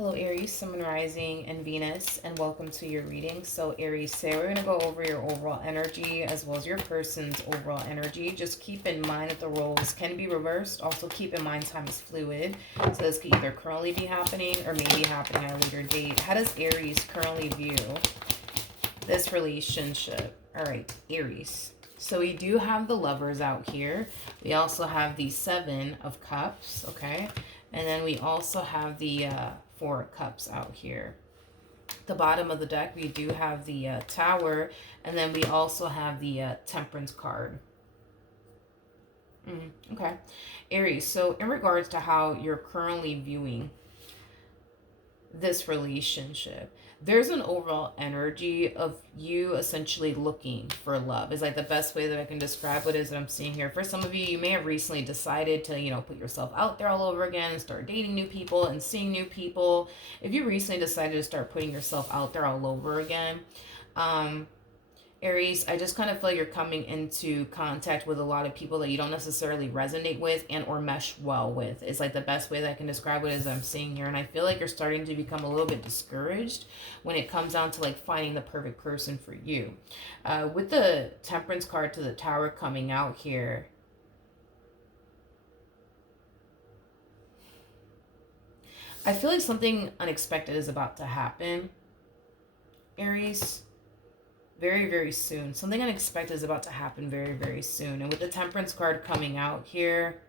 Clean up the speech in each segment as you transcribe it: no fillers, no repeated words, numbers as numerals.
Hello Aries, Sun, Rising, and Venus, and welcome to your reading. So Aries, today we're going to go over your overall energy as well as your person's overall energy. Just keep in mind that the roles can be reversed. Also keep in mind time is fluid. So this could either currently be happening or maybe happening at a later date. How does Aries currently view this relationship? All right, Aries. So we do have the Lovers out here. We also have the Seven of Cups, okay? And then we also have the Four of Cups out here. The bottom of the deck, we do have the Tower, and then we also have the Temperance card. Okay. Aries, so in regards to how you're currently viewing this relationship, there's an overall energy of you essentially looking for love is like the best way that I can describe what it is that I'm seeing here. For some of you, you may have recently decided to, put yourself out there all over again and start dating new people and seeing new people. If you recently decided to start putting yourself out there all over again, Aries, I just kind of feel like you're coming into contact with a lot of people that you don't necessarily resonate with and or mesh well with. It's like the best way that I can describe it as I'm seeing here. And I feel like you're starting to become a little bit discouraged when it comes down to like finding the perfect person for you. With the Temperance card to the Tower coming out here, I feel like something unexpected is about to happen, Aries. Very, very soon. Something unexpected is about to happen very, very soon. And with the Temperance card coming out here,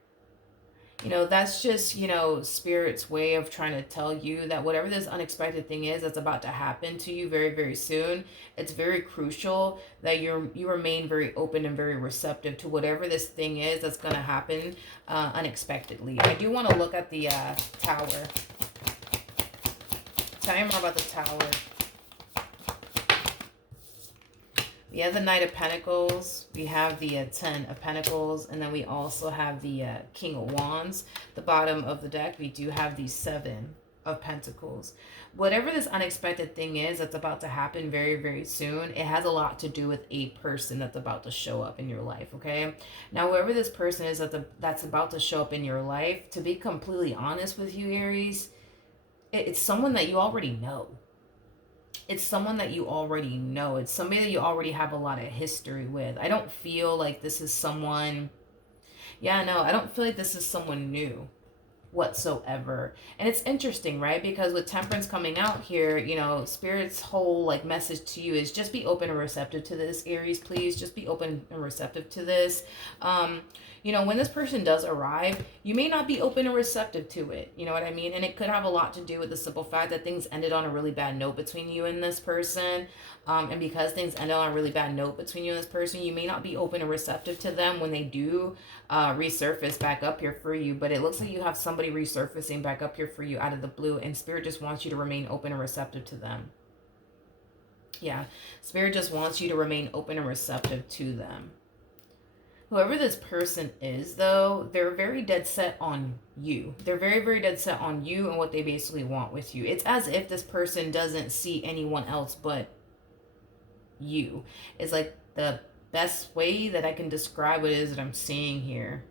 that's just, Spirit's way of trying to tell you that whatever this unexpected thing is that's about to happen to you very, very soon, it's very crucial that you remain very open and very receptive to whatever this thing is that's going to happen unexpectedly. I do want to look at the Tower. Tell me more about the Tower. We have the Knight of Pentacles, we have the Ten of Pentacles, and then we also have the King of Wands. The bottom of the deck, we do have the Seven of Pentacles. Whatever this unexpected thing is that's about to happen very, very soon, it has a lot to do with a person that's about to show up in your life, okay? Now, whoever this person is that's about to show up in your life, to be completely honest with you, Aries, it's someone that you already know. It's someone that you already know. It's somebody that you already have a lot of history with. I don't feel like this is someone... Yeah, no, I don't feel like this is someone new whatsoever. And it's interesting, right? Because with Temperance coming out here, Spirit's whole like message to you is just be open and receptive to this, Aries, please. Just be open and receptive to this. When this person does arrive, you may not be open and receptive to it. You know what I mean? And it could have a lot to do with the simple fact that things ended on a really bad note between you and this person. And because things ended on a really bad note between you and this person, you may not be open and receptive to them when they do resurface back up here for you. But it looks like you have somebody resurfacing back up here for you out of the blue, and Spirit just wants you to remain open and receptive to them. Yeah, Spirit just wants you to remain open and receptive to them. Whoever this person is, though, they're very dead set on you. They're very, very dead set on you and what they basically want with you. It's as if this person doesn't see anyone else but you. It's like the best way that I can describe what it is that I'm seeing here.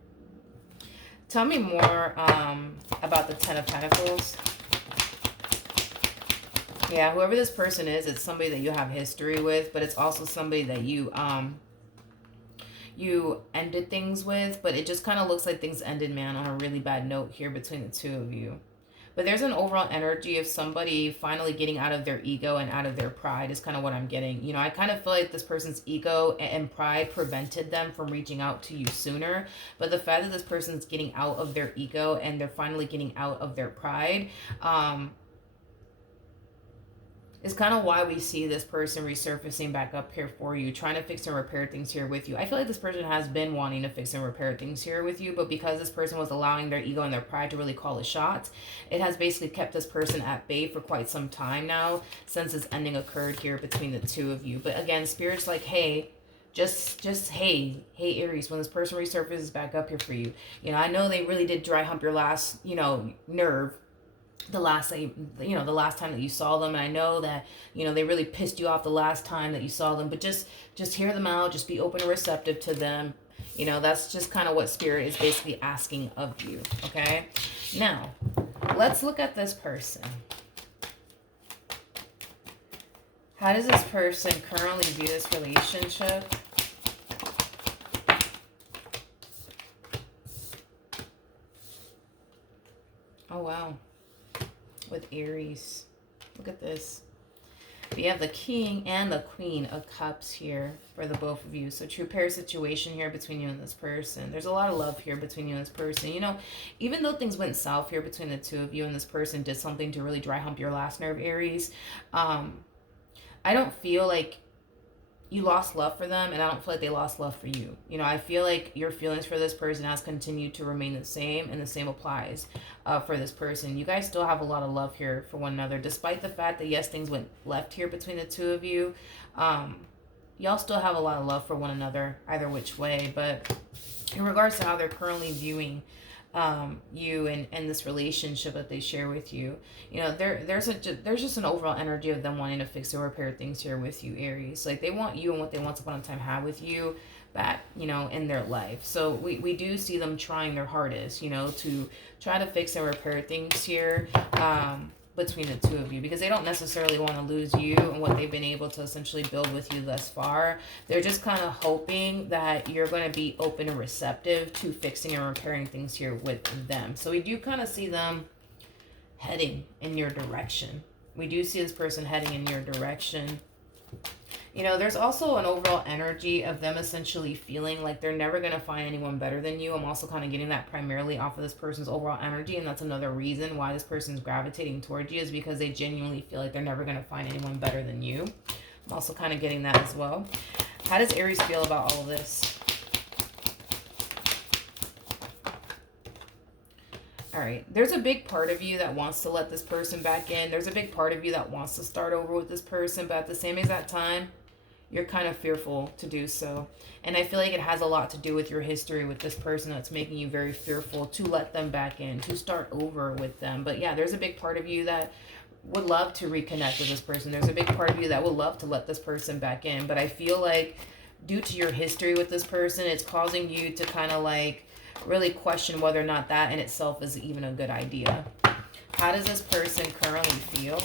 Tell me more about the Ten of Pentacles. Yeah, whoever this person is, it's somebody that you have history with, but it's also somebody that you ended things with, but it just kind of looks like things ended, man, on a really bad note here between the two of you. But there's an overall energy of somebody finally getting out of their ego and out of their pride is kind of what I'm getting. I kind of feel like this person's ego and pride prevented them from reaching out to you sooner. But the fact that this person's getting out of their ego and they're finally getting out of their pride, is kind of why we see this person resurfacing back up here for you, trying to fix and repair things here with you. I feel like this person has been wanting to fix and repair things here with you, but because this person was allowing their ego and their pride to really call the shots, it has basically kept this person at bay for quite some time now since this ending occurred here between the two of you. But again, Spirit's like, hey, just hey Aries, when this person resurfaces back up here for you, I know they really did dry hump your last, nerve the last time that you saw them, and I know that they really pissed you off the last time that you saw them, but just hear them out, just be open and receptive to them. That's just kind of what Spirit is basically asking of you. Okay, now let's look at this person. How does this person currently view this relationship? Oh, wow. With Aries. Look at this. We have the King and the Queen of Cups here for the both of you. So true pair situation here between you and this person. There's a lot of love here between you and this person. You know, even though things went south here between the two of you and this person did something to really dry hump your last nerve, Aries, I don't feel like you lost love for them, and I don't feel like they lost love for you. You know, I feel like your feelings for this person has continued to remain the same, and the same applies for this person. You guys still have a lot of love here for one another, despite the fact that, yes, things went left here between the two of you. Y'all still have a lot of love for one another, either which way. But in regards to how they're currently viewing you and this relationship that they share with you, you know, there's just an overall energy of them wanting to fix or repair things here with you, Aries. Like, they want you and what they once upon a time had with you back, you know, in their life. So we do see them trying their hardest, you know, to try to fix and repair things here between the two of you, because they don't necessarily want to lose you and what they've been able to essentially build with you thus far. They're just kind of hoping that you're going to be open and receptive to fixing and repairing things here with them. So we do kind of see them heading in your direction. We do see this person heading in your direction. You know, there's also an overall energy of them essentially feeling like they're never going to find anyone better than you. I'm also kind of getting that primarily off of this person's overall energy, and that's another reason why this person's gravitating towards you, is because they genuinely feel like they're never going to find anyone better than you. I'm also kind of getting that as well. How does Aries feel about all of this? All right, there's a big part of you that wants to let this person back in. There's a big part of you that wants to start over with this person, but at the same exact time, you're kind of fearful to do so. And I feel like it has a lot to do with your history with this person that's making you very fearful to let them back in, to start over with them. But yeah, there's a big part of you that would love to reconnect with this person. There's a big part of you that would love to let this person back in. But I feel like due to your history with this person, it's causing you to kind of like really question whether or not that in itself is even a good idea. How does this person currently feel?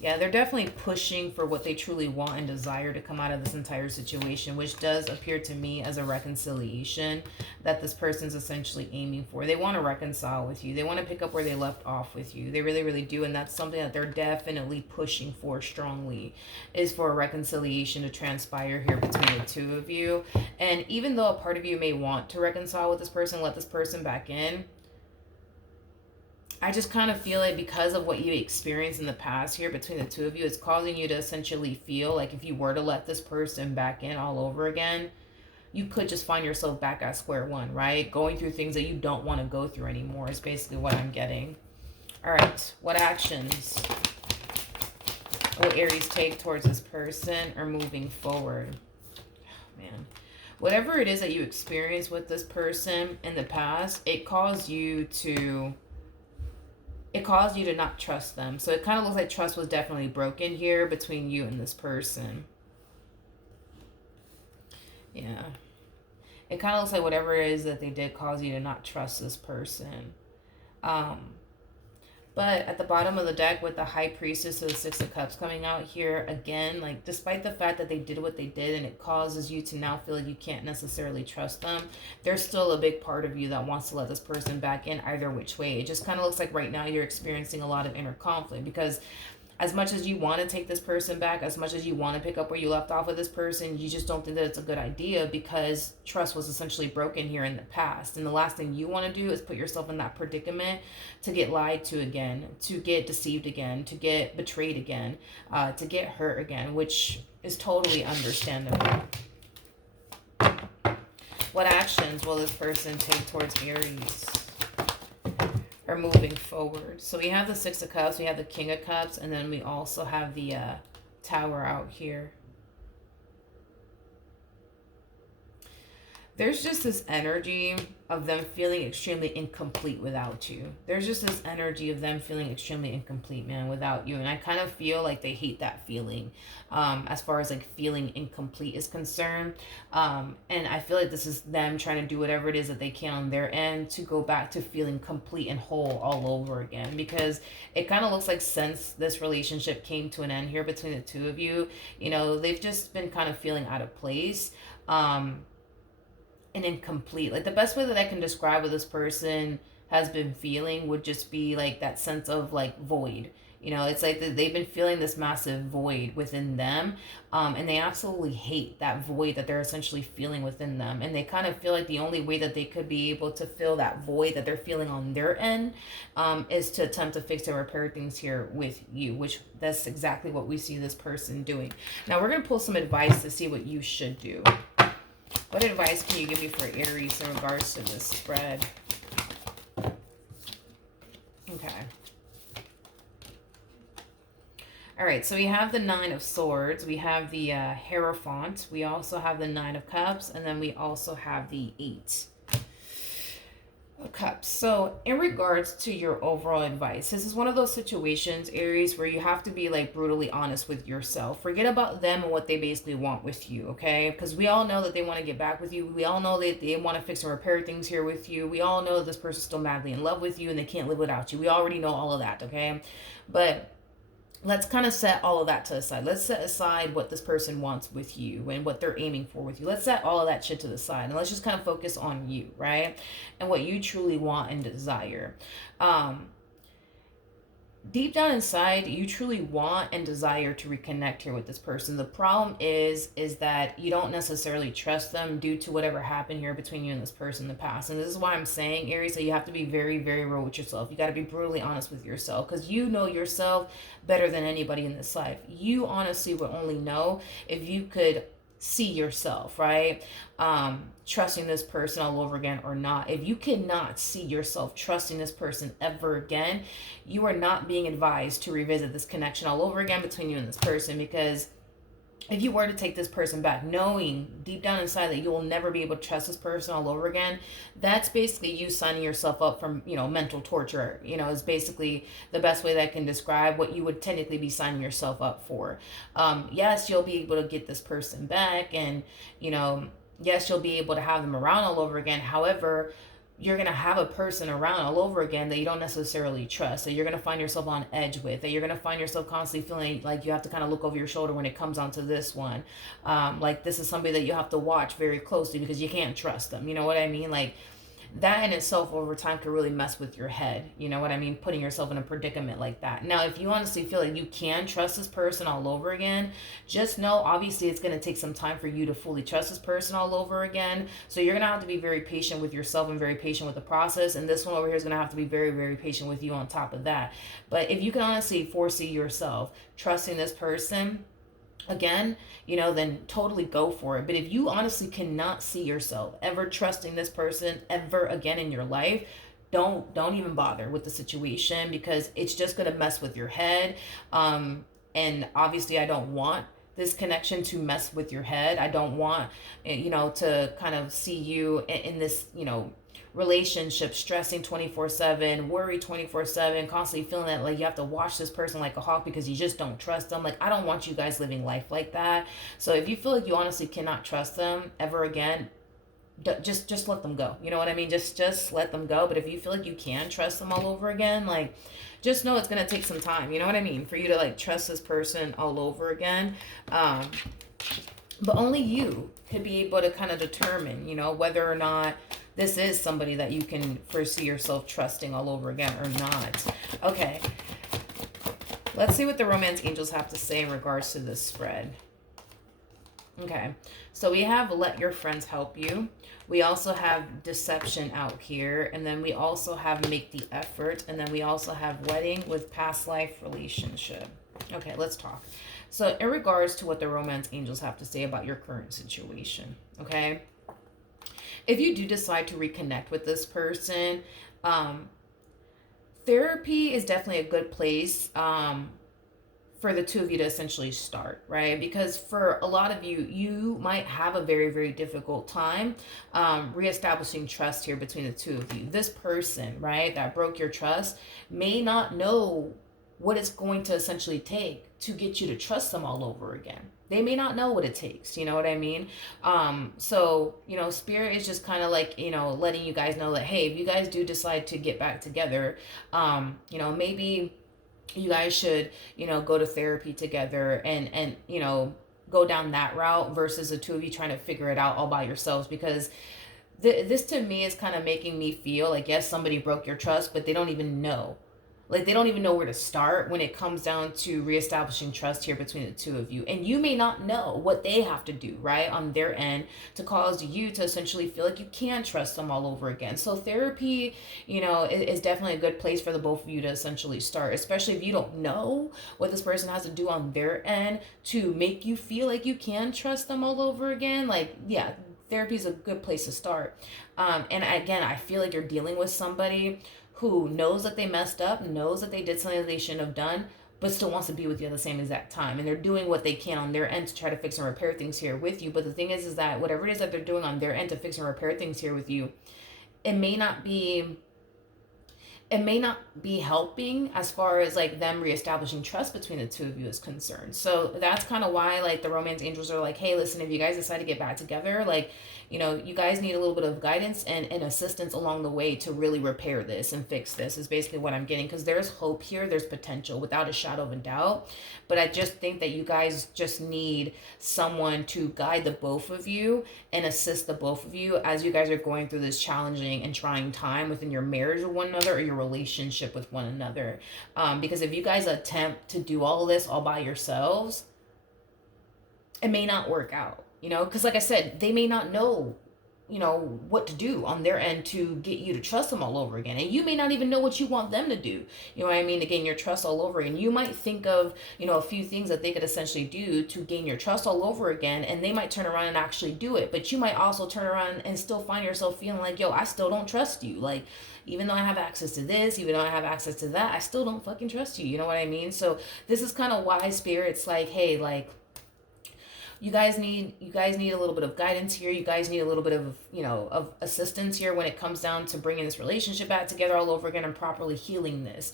Yeah, they're definitely pushing for what they truly want and desire to come out of this entire situation, which does appear to me as a reconciliation that this person's essentially aiming for. They want to reconcile with you. They want to pick up where they left off with you. They really, really do. And that's something that they're definitely pushing for strongly, is for a reconciliation to transpire here between the two of you. And even though a part of you may want to reconcile with this person, let this person back in, I just kind of feel like because of what you experienced in the past here between the two of you, it's causing you to essentially feel like if you were to let this person back in all over again, you could just find yourself back at square one, right? Going through things that you don't want to go through anymore is basically what I'm getting. All right, what actions will Aries take towards this person or moving forward? Oh, man. Whatever it is that you experienced with this person in the past, it caused you to not trust them. So it kind of looks like trust was definitely broken here between you and this person. Yeah. It kind of looks like whatever it is that they did cause you to not trust this person. But at the bottom of the deck with the High Priestess of the Six of Cups coming out here, again, like despite the fact that they did what they did and it causes you to now feel like you can't necessarily trust them, there's still a big part of you that wants to let this person back in either which way. It just kind of looks like right now you're experiencing a lot of inner conflict, because as much as you want to take this person back, as much as you want to pick up where you left off with this person, you just don't think that it's a good idea because trust was essentially broken here in the past. And the last thing you want to do is put yourself in that predicament to get lied to again, to get deceived again, to get betrayed again, to get hurt again, which is totally understandable. What actions will this person take towards Aries? Are moving forward. So we have the Six of Cups, we have the King of Cups, and then we also have the Tower out here. There's just this energy of them feeling extremely incomplete without you. There's just this energy of them feeling extremely incomplete, man, without you. And I kind of feel like they hate that feeling, as far as like feeling incomplete is concerned. And I feel like this is them trying to do whatever it is that they can on their end to go back to feeling complete and whole all over again. Because it kind of looks like since this relationship came to an end here between the two of you, you know, they've just been kind of feeling out of place. And incomplete. Like the best way that I can describe what this person has been feeling would just be like that sense of like void. You know, it's like they've been feeling this massive void within them, and they absolutely hate that void that they're essentially feeling within them. And they kind of feel like the only way that they could be able to fill that void that they're feeling on their end, is to attempt to fix and repair things here with you, which that's exactly what we see this person doing. Now we're going to pull some advice to see what you should do. What advice can you give me for Aries in regards to this spread? Okay. All right, so we have the Nine of Swords. We have the Hierophant. We also have the Nine of Cups. And then we also have the Eight of Cups. So in regards to your overall advice, this is one of those situations, Aries, where you have to be like brutally honest with yourself. Forget about them and what they basically want with you, okay? Because we all know that they want to get back with you. We all know that they want to fix and repair things here with you. We all know that this person's still madly in love with you and they can't live without you. We already know all of that, okay? But let's kind of set all of that to the side. Let's set aside what this person wants with you and what they're aiming for with you. Let's set all of that shit to the side and let's just kind of focus on you, right? And what you truly want and desire. Deep down inside, you truly want and desire to reconnect here with this person. The problem is that you don't necessarily trust them due to whatever happened here between you and this person in the past. And this is why I'm saying, Aries, that you have to be very, very real with yourself. You got to be brutally honest with yourself because you know yourself better than anybody in this life. You honestly would only know if you could see yourself, right? Trusting this person all over again or not. If you cannot see yourself trusting this person ever again, you are not being advised to revisit this connection all over again between you and this person, because if you were to take this person back, knowing deep down inside that you will never be able to trust this person all over again, that's basically you signing yourself up for, mental torture, is basically the best way that I can describe what you would technically be signing yourself up for. Yes, you'll be able to get this person back and, yes, you'll be able to have them around all over again. However, you're going to have a person around all over again that you don't necessarily trust, that you're going to find yourself on edge with, that you're going to find yourself constantly feeling like you have to kind of look over your shoulder when it comes onto this one. Like this is somebody that you have to watch very closely because you can't trust them. You know what I mean? Like that in itself over time could really mess with your head. You know what I mean? Putting yourself in a predicament like that. Now, if you honestly feel like you can trust this person all over again, just know, obviously, it's going to take some time for you to fully trust this person all over again. So you're going to have to be very patient with yourself and very patient with the process. And this one over here is going to have to be very, very patient with you on top of that. But if you can honestly foresee yourself trusting this person again, then totally go for it. But if you honestly cannot see yourself ever trusting this person ever again in your life, don't even bother with the situation, because it's just going to mess with your head. And obviously I don't want this connection to mess with your head. I don't want, to kind of see you in this, relationship stressing 24/7, worry 24/7, constantly feeling that like you have to watch this person like a hawk because you just don't trust them. Like, I don't want you guys living life like that. So if you feel like you honestly cannot trust them ever again, just let them go. You know what I mean? Just let them go. But if you feel like you can trust them all over again, like, just know it's going to take some time. You know what I mean? For you to like trust this person all over again. But only you could be able to kind of determine, whether or not this is somebody that you can foresee yourself trusting all over again or not. Okay. Let's see what the romance angels have to say in regards to this spread. Okay. So we have let your friends help you. We also have deception out here. And then we also have make the effort. And then we also have wedding with past life relationship. Okay, let's talk. So in regards to what the romance angels have to say about your current situation, okay? If you do decide to reconnect with this person, therapy is definitely a good place for the two of you to essentially start, right? Because for a lot of you, you might have a very, very difficult time reestablishing trust here between the two of you. This person, right, that broke your trust may not know what it's going to essentially take to get you to trust them all over again. They may not know what it takes, you know what I mean? So, you know, Spirit is just kind of like, you know, letting you guys know that, hey, if you guys do decide to get back together, you know, maybe you guys should, you know, go to therapy together and you know, go down that route versus the two of you trying to figure it out all by yourselves. Because this to me is kind of making me feel like, yes, somebody broke your trust, but they don't even know, like, they don't even know where to start when it comes down to reestablishing trust here between the two of you. And you may not know what they have to do, right, on their end to cause you to essentially feel like you can't trust them all over again. So therapy, you know, is definitely a good place for the both of you to essentially start, especially if you don't know what this person has to do on their end to make you feel like you can trust them all over again. Like, yeah, therapy is a good place to start. And again, I feel like you're dealing with somebody who knows that they messed up, knows that they did something that they shouldn't have done, but still wants to be with you at the same exact time. And they're doing what they can on their end to try to fix and repair things here with you. But the thing is that whatever it is that they're doing on their end to fix and repair things here with you, it may not be helping as far as like them reestablishing trust between the two of you is concerned. So that's kind of why like the romance angels are like, hey, listen, if you guys decide to get back together, like, you know, you guys need a little bit of guidance and assistance along the way to really repair this and fix this is basically what I'm getting. Because there's hope here, there's potential without a shadow of a doubt. But I just think that you guys just need someone to guide the both of you and assist the both of you as you guys are going through this challenging and trying time within your marriage with one another or your relationship with one another. Because if you guys attempt to do all of this all by yourselves, it may not work out, you know, because like I said, they may not know, you know, what to do on their end to get you to trust them all over again. And you may not even know what you want them to do, you know what I mean, to gain your trust all over again. You might think of, you know, a few things that they could essentially do to gain your trust all over again, and they might turn around and actually do it. But you might also turn around and still find yourself feeling like, yo, I still don't trust you. Like, even though I have access to this, even though I have access to that, I still don't fucking trust you. You know what I mean? So this is kind of why Spirit's like, hey, like, you guys need a little bit of guidance here. You guys need a little bit of, you know, of assistance here when it comes down to bringing this relationship back together all over again and properly healing this.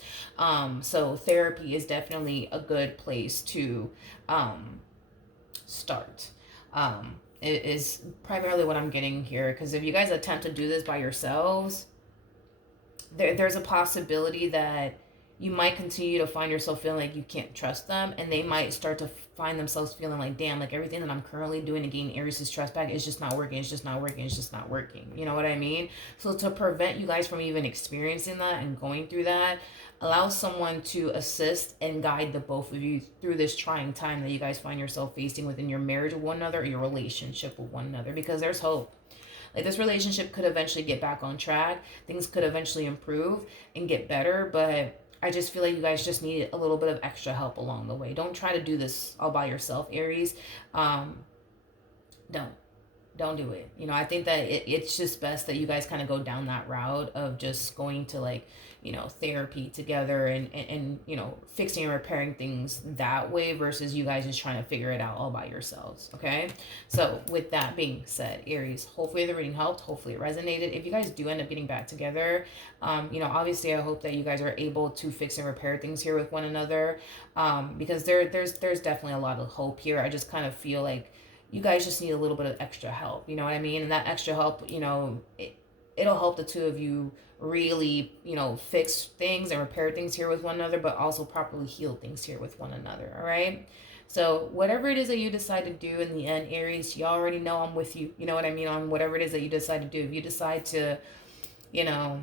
So therapy is definitely a good place to start. It is primarily what I'm getting here, because if you guys attempt to do this by yourselves, there's a possibility that you might continue to find yourself feeling like you can't trust them, and they might start to find themselves feeling like, damn, like everything that I'm currently doing to gain Aries' trust back is just not working. It's just not working. It's just not working. You know what I mean? So to prevent you guys from even experiencing that and going through that, allow someone to assist and guide the both of you through this trying time that you guys find yourself facing within your marriage with one another or your relationship with one another, because there's hope. Like, this relationship could eventually get back on track. Things could eventually improve and get better, but I just feel like you guys just need a little bit of extra help along the way. Don't try to do this all by yourself, Aries. Don't do it. You know, I think that it's just best that you guys kind of go down that route of just going to, like, you know, therapy together and you know, fixing and repairing things that way versus you guys just trying to figure it out all by yourselves. Okay, so with that being said, Aries, hopefully the reading helped, hopefully it resonated. If you guys do end up getting back together, you know, obviously I hope that you guys are able to fix and repair things here with one another, because there's definitely a lot of hope here. I just kind of feel like you guys just need a little bit of extra help, you know what I mean? And that extra help, you know, it'll help the two of you really, you know, fix things and repair things here with one another, but also properly heal things here with one another. All right. So whatever it is that you decide to do in the end, Aries, you already know I'm with you. You know what I mean? On whatever it is that you decide to do. If you decide to, you know,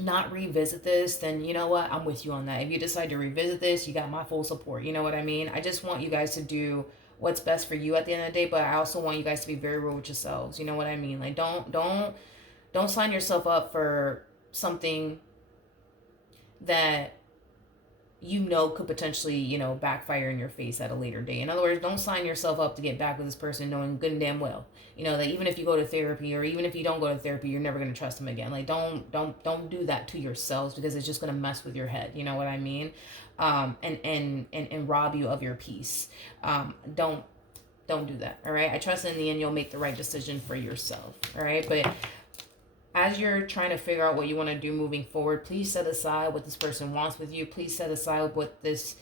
not revisit this, then you know what? I'm with you on that. If you decide to revisit this, you got my full support. You know what I mean? I just want you guys to do what's best for you at the end of the day, but I also want you guys to be very real with yourselves. You know what I mean? Like, don't sign yourself up for something that could potentially, backfire in your face at a later date. In other words, don't sign yourself up to get back with this person knowing good and damn well, that even if you go to therapy, or even if you don't go to therapy, you're never going to trust them again. Like, don't do that to yourselves, because it's just going to mess with your head. You know what I mean? And rob you of your peace. Don't do that. All right. I trust in the end you'll make the right decision for yourself. All right. But as you're trying to figure out what you want to do moving forward, please set aside what this person wants with you. Please set aside what this,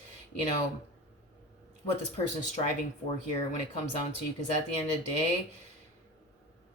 what this person's striving for here when it comes down to you. Because at the end of the day,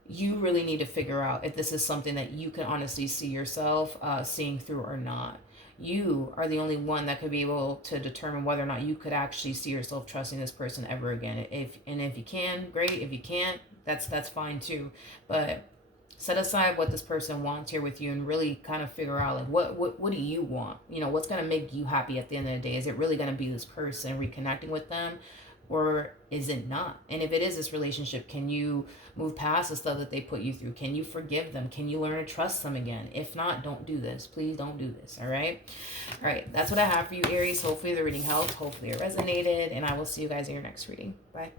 you really need to figure out if this is something that you can honestly see yourself seeing through or not. You are the only one that could be able to determine whether or not you could actually see yourself trusting this person ever again. If you can, great. If you can't, that's fine too. But set aside what this person wants here with you, and really kind of figure out, like, what do you want? What's going to make you happy at the end of the day? Is it really going to be this person, reconnecting with them, or is it not? And if it is this relationship, can you move past the stuff that they put you through? Can you forgive them? Can you learn to trust them again? If not, don't do this. Please don't do this. All right. That's what I have for you, Aries. Hopefully the reading helped. Hopefully it resonated, and I will see you guys in your next reading. Bye.